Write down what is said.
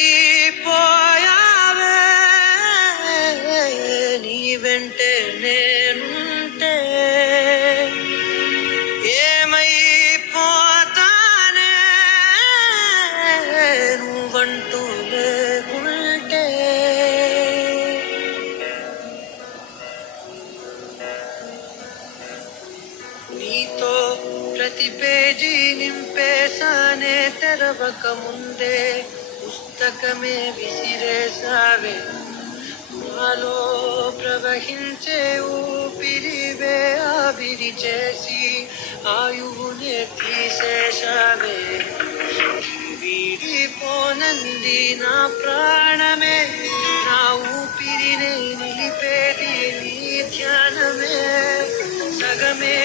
ఏమైపోయావే నీ వెంటే నేనుంటే ఏమైపోతానే నువ్వంటూ లేకుంటే. నీతో ప్రతి పేజీ నింపేసానే తెరవక ముందే పుస్తకమే విసిరేసావే. నాలో ప్రవహించే ఊపిరివే ఆవిరి చేసి ఆయువునే తీసేశావే. వీడిపోనంది నా ప్రాణమే, నా ఊపిరినే నిలిపేది నీ ధ్యానమే. సగమే